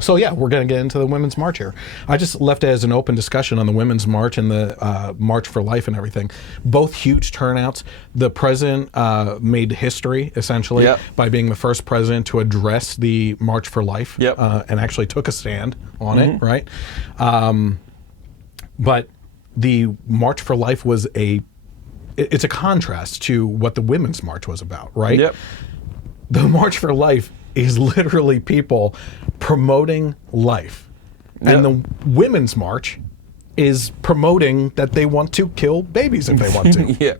So yeah, we're going to get into the Women's March here. I just left it as an open discussion on the Women's March and the March for Life and everything. Both huge turnouts. The president made history, essentially, by being the first president to address the March for Life and actually took a stand on it, right? But the March for Life was it's a contrast to what the Women's March was about, right? The March for Life is literally people promoting life. And the Women's March is promoting that they want to kill babies if they want to.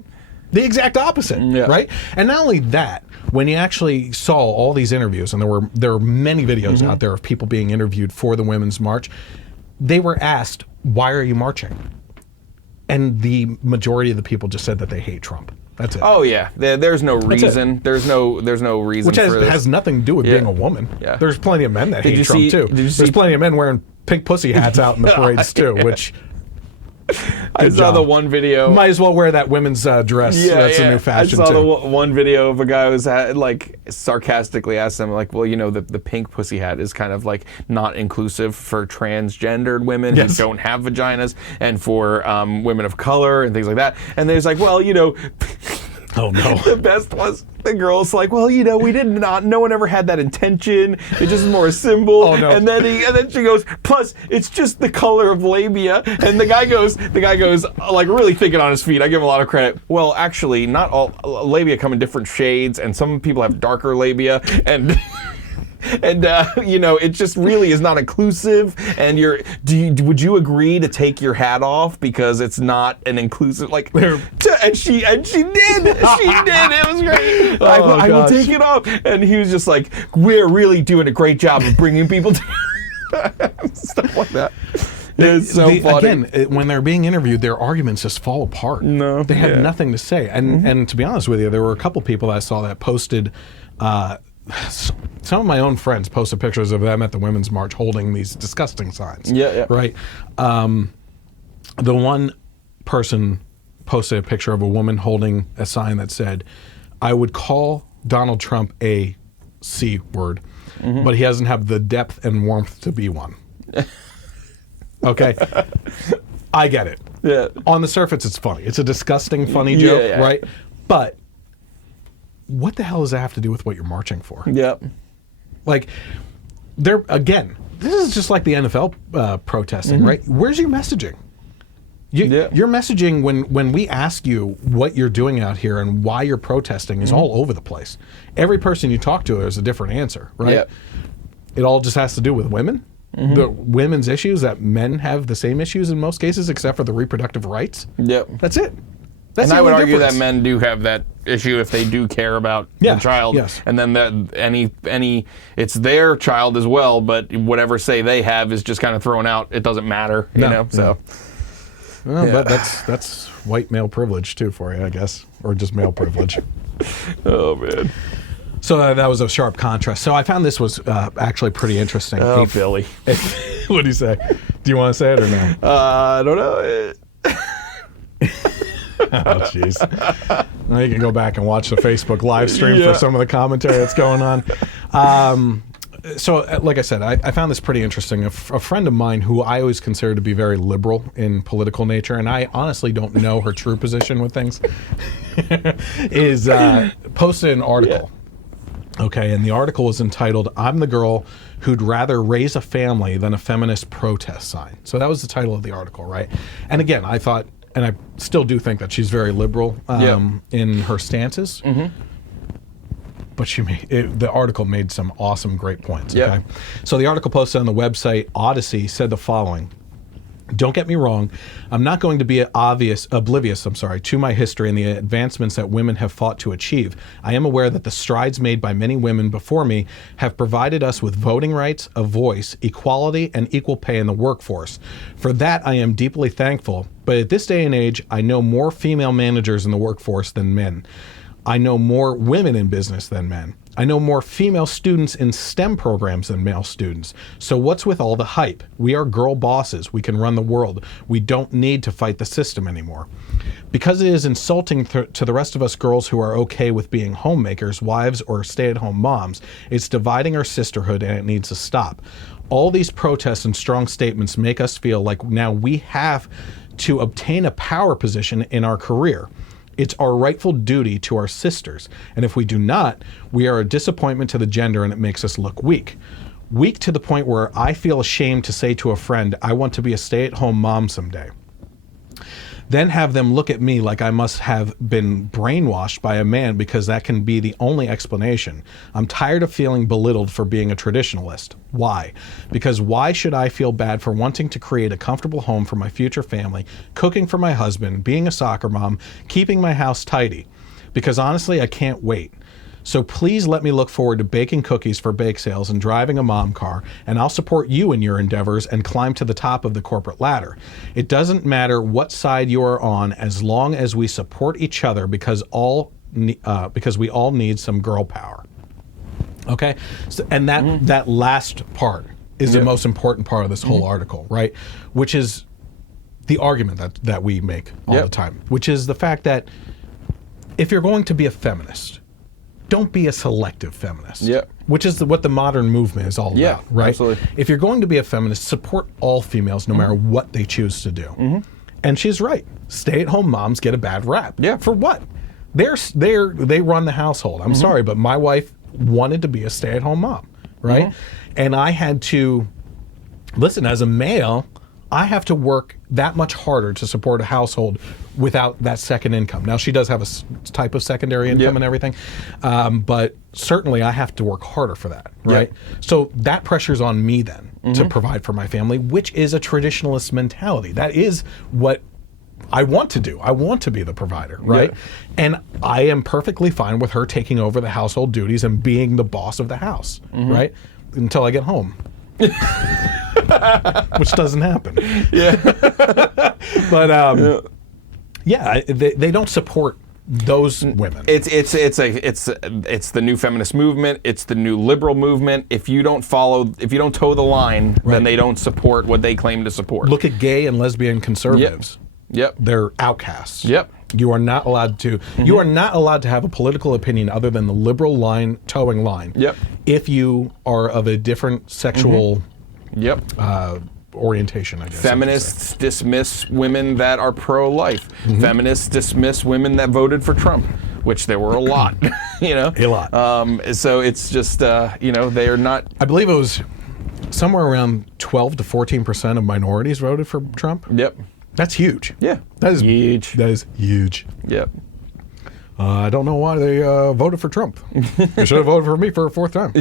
The exact opposite, right? And not only that, when you actually saw all these interviews, and there were many videos out there of people being interviewed for the Women's March, they were asked, why are you marching? And the majority of the people just said that they hate Trump. That's it. Oh yeah, there's no reason. There's no reason. Which for this. has nothing to do with being a woman. There's plenty of men that hate Trump too. There's plenty of men wearing pink pussy hats out in the parades too. Which I saw the one video. Might as well wear that women's dress. That's a new fashion too. I saw the one video of a guy who was like sarcastically asked them like, well, the pink pussy hat is kind of like not inclusive for transgendered women who don't have vaginas and for women of color and things like that. And there's like, well, oh no. The best was the girl's like, well, no one ever had that intention. It's just more a symbol. Oh no. And then she goes, plus it's just the color of labia. And the guy goes like really thinking on his feet. I give him a lot of credit. Well, actually, not all labia come in different shades, and some people have darker labia, and it just really is not inclusive. And would you agree to take your hat off because it's not an inclusive and she did. She did. It was great. I will take it off. And he was just like, we're really doing a great job of bringing people to stuff like that. It's so funny. Again, when they're being interviewed, their arguments just fall apart. No, they have nothing to say. And to be honest with you, there were a couple people that I saw that posted. Some of my own friends posted pictures of them at the Women's March holding these disgusting signs. Right. The one person posted a picture of a woman holding a sign that said, "I would call Donald Trump a C word, but he doesn't have the depth and warmth to be one." Okay. I get it. Yeah. On the surface, it's funny. It's a disgusting, funny joke, right? But what the hell does that have to do with what you're marching for? Like, again, this is just like the NFL protesting, right? Where's your messaging? Your messaging, when we ask you what you're doing out here and why you're protesting, is all over the place. Every person you talk to, there's a different answer, right? It all just has to do with women. The women's issues, that men have the same issues in most cases, except for the reproductive rights. That's it. That's and I would argue that men do have that issue if they do care about the child, and then that it's their child as well. But whatever say they have is just kind of thrown out. It doesn't matter, So, but that's white male privilege too for you, I guess, or just male privilege. Oh man. So that was a sharp contrast. So I found this was actually pretty interesting. Oh, Billy. What do you say? Do you want to say it or no? I don't know. Oh, jeez. Now you can go back and watch the Facebook live stream for some of the commentary that's going on. So, like I said, I found this pretty interesting. A friend of mine who I always consider to be very liberal in political nature, and I honestly don't know her true position with things, is posted an article. Okay, and the article was entitled, "I'm the girl who'd rather raise a family than a feminist protest sign." So that was the title of the article, right? And again, I thought, and I still do think that she's very liberal in her stances. But the article made some awesome, great points. Okay? So the article posted on the website Odyssey said the following: "Don't get me wrong, I'm not going to be oblivious to my history and the advancements that women have fought to achieve. I am aware that the strides made by many women before me have provided us with voting rights, a voice, equality, and equal pay in the workforce. For that, I am deeply thankful. But at this day and age, I know more female managers in the workforce than men. I know more women in business than men. I know more female students in STEM programs than male students. So what's with all the hype? We are girl bosses. We can run the world. We don't need to fight the system anymore. Because it is insulting to the rest of us girls who are okay with being homemakers, wives, or stay-at-home moms, it's dividing our sisterhood and it needs to stop. All these protests and strong statements make us feel like now we have to obtain a power position in our career. It's our rightful duty to our sisters. And if we do not, we are a disappointment to the gender and it makes us look weak. Weak to the point where I feel ashamed to say to a friend, I want to be a stay-at-home mom someday. Then have them look at me like I must have been brainwashed by a man because that can be the only explanation. I'm tired of feeling belittled for being a traditionalist. Why? Because why should I feel bad for wanting to create a comfortable home for my future family, cooking for my husband, being a soccer mom, keeping my house tidy? Because honestly, I can't wait. So please let me look forward to baking cookies for bake sales and driving a mom car, and I'll support you in your endeavors and climb to the top of the corporate ladder. It doesn't matter what side you are on as long as we support each other because we all need some girl power. Okay? So, and that last part is the most important part of this whole article, right? Which is the argument that we make all the time, which is the fact that if you're going to be a feminist, don't be a selective feminist, which is what the modern movement is all about, right? Absolutely. If you're going to be a feminist, support all females no matter what they choose to do. And she's right. Stay-at-home moms get a bad rap. Yeah. For what? They run the household. I'm sorry, but my wife wanted to be a stay-at-home mom, right? And I had to, listen, as a male, I have to work that much harder to support a household without that second income. Now, she does have a type of secondary income and everything, but certainly I have to work harder for that, right? So that pressure's on me then to provide for my family, which is a traditionalist mentality. That is what I want to do. I want to be the provider, right? And I am perfectly fine with her taking over the household duties and being the boss of the house, right? Until I get home. Which doesn't happen. But they don't support those women. It's the new feminist movement. It's the new liberal movement. If you don't toe the line, then they don't support what they claim to support. Look at gay and lesbian conservatives. They're outcasts. You are not allowed to. You are not allowed to have a political opinion other than the liberal towing line. If you are of a different sexual orientation, I guess. Feminists dismiss women that are pro-life. Feminists dismiss women that voted for Trump, which there were a lot. A lot. So it's just they are not. I believe it was somewhere around 12 to 14% of minorities voted for Trump. That's huge. That is huge. That is huge. I don't know why they voted for Trump. They should have voted for me for a fourth time.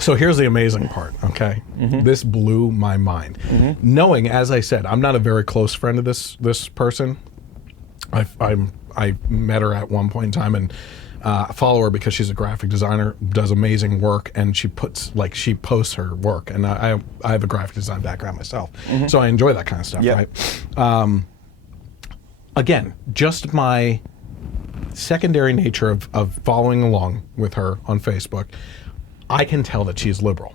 So here's the amazing part, okay? This blew my mind. Knowing, as I said, I'm not a very close friend of this person. I met her at one point in time and follow her because she's a graphic designer, does amazing work, and she posts her work. And I have a graphic design background myself, so I enjoy that kind of stuff, right? Again, just my secondary nature of following along with her on Facebook, I can tell that she's liberal.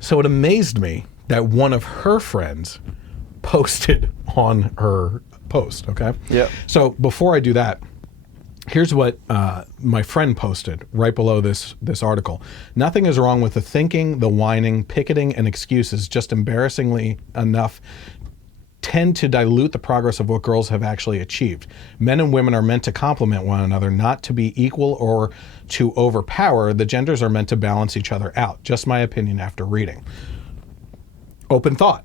So it amazed me that one of her friends posted on her post, okay? So before I do that, here's what my friend posted right below this article. Nothing is wrong with the thinking, the whining, picketing, and excuses, just embarrassingly enough tend to dilute the progress of what girls have actually achieved. Men and women are meant to complement one another, not to be equal or to overpower. The genders are meant to balance each other out. Just my opinion after reading. Open thought.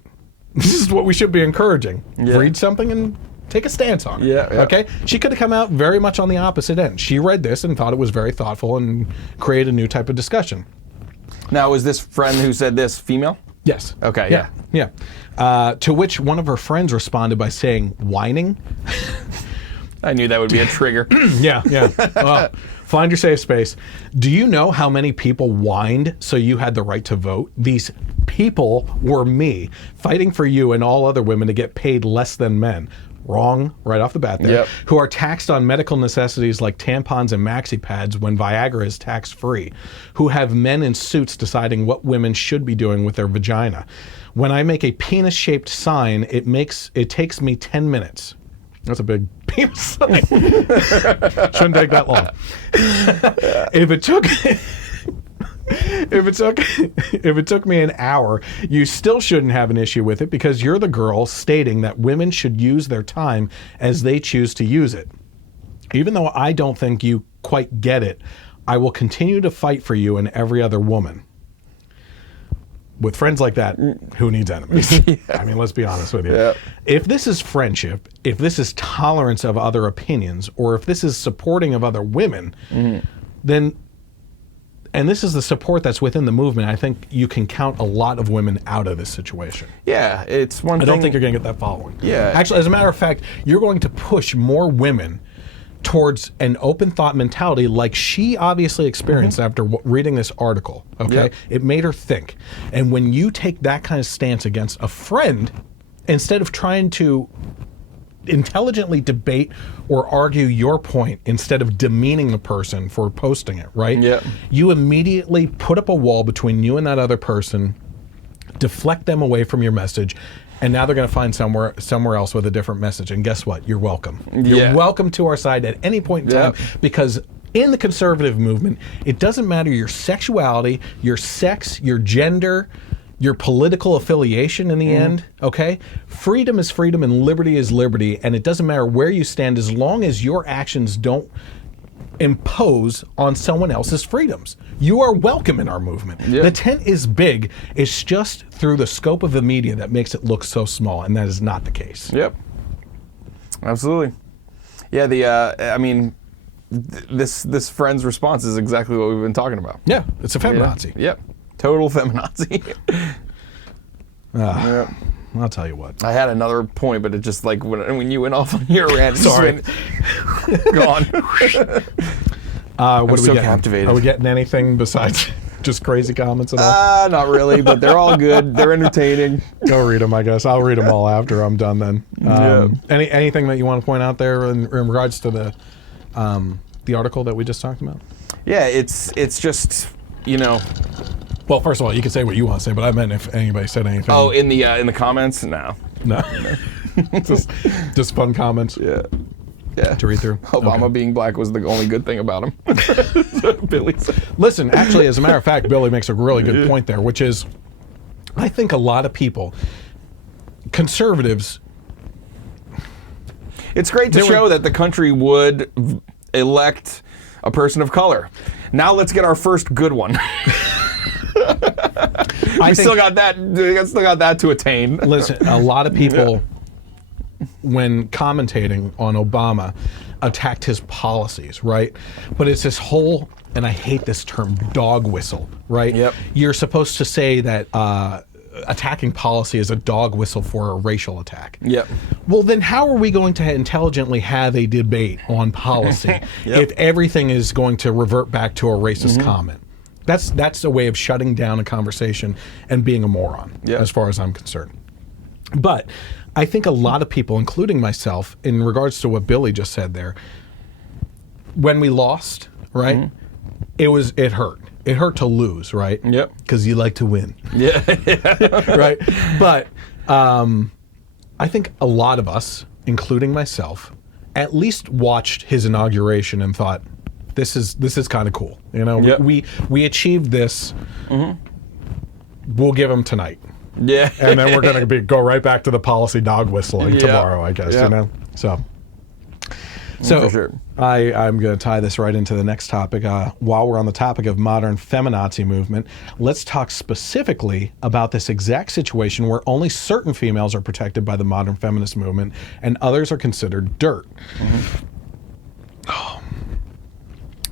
This is what we should be encouraging. Read something and take a stance on it. Okay? She could have come out very much on the opposite end. She read this and thought it was very thoughtful and created a new type of discussion. Now, is this friend who said this female? Yes. Okay, yeah. To which one of her friends responded by saying, whining? I knew that would be a trigger. Yeah. Well, find your safe space. Do you know how many people whined so you had the right to vote? These people were me, fighting for you and all other women to get paid less than men. Wrong right off the bat there. Yep. Who are taxed on medical necessities like tampons and maxi pads when Viagra is tax-free. Who have men in suits deciding what women should be doing with their vagina. When I make a penis-shaped sign, it takes me 10 minutes. That's a big penis sign. Shouldn't take that long. If it took me an hour, you still shouldn't have an issue with it because you're the girl stating that women should use their time as they choose to use it. Even though I don't think you quite get it, I will continue to fight for you and every other woman. With friends like that, who needs enemies? Yeah. I mean, let's be honest with you. Yeah. If this is friendship, if this is tolerance of other opinions, or if this is supporting of other women, then, and this is the support that's within the movement, I think you can count a lot of women out of this situation. Yeah, it's one thing. I don't think you're going to get that following. Yeah. Actually, as a matter of fact, you're going to push more women towards an open thought mentality like she obviously experienced after reading this article, okay? Yep. It made her think. And when you take that kind of stance against a friend, instead of trying to intelligently debate or argue your point instead of demeaning the person for posting it, right? Yep. You immediately put up a wall between you and that other person, deflect them away from your message, and now they're going to find somewhere else with a different message. And guess what? You're welcome. You're welcome to our side at any point in time, because in the conservative movement, it doesn't matter your sexuality, your sex, your gender, your political affiliation in the end, okay? Freedom is freedom and liberty is liberty, and it doesn't matter where you stand as long as your actions don't impose on someone else's freedoms. You are welcome in our movement. Yeah. The tent is big. It's just through the scope of the media that makes it look so small, and that is not the case. Yep. Absolutely. Yeah, I mean, this friend's response is exactly what we've been talking about. Yeah, it's a feminazi. Yep. Total feminazi. Yep. I'll tell you what. I had another point, but it just like when you went off on your rant, it Sorry. just went gone. What are we so getting? captivated. Are we getting anything besides just crazy comments at all? Not really, but they're all good. They're entertaining. Go read them, I guess. I'll read them all after I'm done then. Anything that you want to point out there in regards to the article that we just talked about? Yeah, it's just, you know. Well, first of all, you can say what you want to say, but I meant if anybody said anything. Oh, in the comments? No. just fun comments. Yeah. Yeah. To read through. Obama being black was the only good thing about him. Billy said. Listen, actually, as a matter of fact, Billy makes a really good point there, which is, I think a lot of people, conservatives. It's great to show that the country would elect a person of color. Now let's get our first good one. We still got that to attain. Listen, a lot of people, when commentating on Obama, attacked his policies, right? But it's this whole, and I hate this term, dog whistle, right? Yep. You're supposed to say that attacking policy is a dog whistle for a racial attack. Yep. Well, then how are we going to intelligently have a debate on policy if everything is going to revert back to a racist comment? That's a way of shutting down a conversation and being a moron, as far as I'm concerned. But I think a lot of people, including myself, in regards to what Billy just said there, when we lost, right, it hurt. It hurt to lose, right? Yep. Because you like to win. Yeah. Right? But I think a lot of us, including myself, at least watched his inauguration and thought, this is kind of cool. You know, we achieved this. We'll give him tonight. Yeah. And then we're going to go right back to the policy dog whistling tomorrow, I guess, you know? So for sure. I'm going to tie this right into the next topic. While we're on the topic of modern feminazi movement, let's talk specifically about this exact situation where only certain females are protected by the modern feminist movement and others are considered dirt.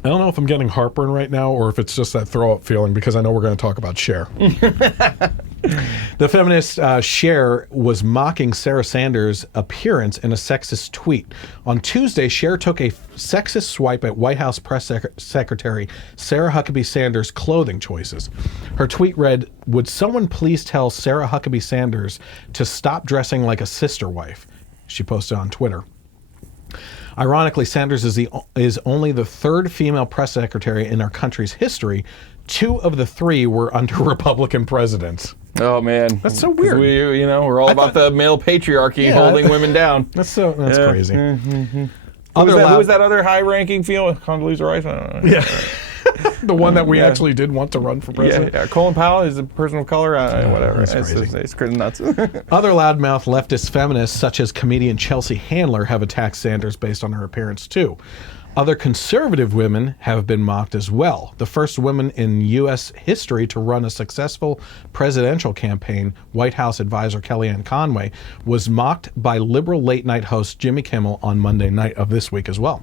I don't know if I'm getting heartburn right now or if it's just that throw-up feeling because I know we're going to talk about Cher. The feminist Cher was mocking Sarah Sanders' appearance in a sexist tweet. On Tuesday, Cher took a sexist swipe at White House Press Secretary Sarah Huckabee Sanders' clothing choices. Her tweet read, "Would someone please tell Sarah Huckabee Sanders to stop dressing like a sister wife?" she posted on Twitter. Ironically, Sanders is only the third female press secretary in our country's history. 2 of the 3 were under Republican presidents. Oh man, That's so weird. We're all about the male patriarchy holding women down. That's crazy. Who was that other high-ranking female? Condoleezza Rice? Yeah. The one that we actually did want to run for president. Yeah. Colin Powell is a person of color. Whatever. That's crazy. It's crazy nuts. Other loudmouth leftist feminists, such as comedian Chelsea Handler, have attacked Sanders based on her appearance, too. Other conservative women have been mocked as well. The first woman in U.S. history to run a successful presidential campaign, White House advisor Kellyanne Conway, was mocked by liberal late-night host Jimmy Kimmel on Monday night of this week as well.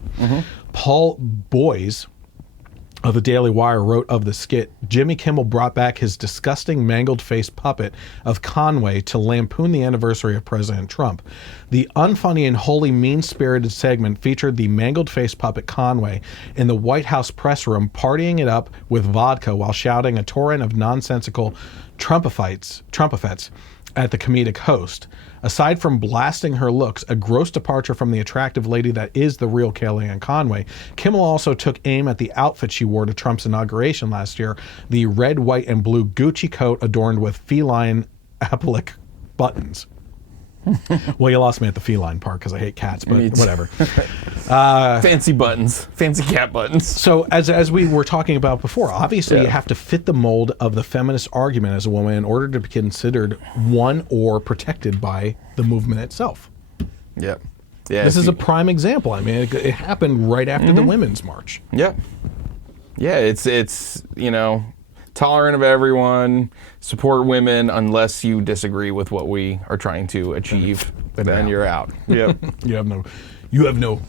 Paul Boyes of the Daily Wire wrote of the skit, Jimmy Kimmel brought back his disgusting mangled-faced puppet of Conway to lampoon the anniversary of President Trump. The unfunny and wholly mean-spirited segment featured the mangled-faced puppet Conway in the White House press room partying it up with vodka while shouting a torrent of nonsensical Trumpifettes at the comedic host. Aside from blasting her looks, a gross departure from the attractive lady that is the real Kellyanne Conway, Kimmel also took aim at the outfit she wore to Trump's inauguration last year, the red, white, and blue Gucci coat adorned with feline applique buttons. Well, you lost me at the feline part because I hate cats, but whatever. Fancy buttons. Fancy cat buttons. So as we were talking about before, obviously you have to fit the mold of the feminist argument as a woman in order to be considered one or protected by the movement itself. Yep. Yeah, this is a prime example. I mean, it happened right after the Women's March. Yeah. Yeah, it's tolerant of everyone, support women unless you disagree with what we are trying to achieve, then you're out. Yep. You have no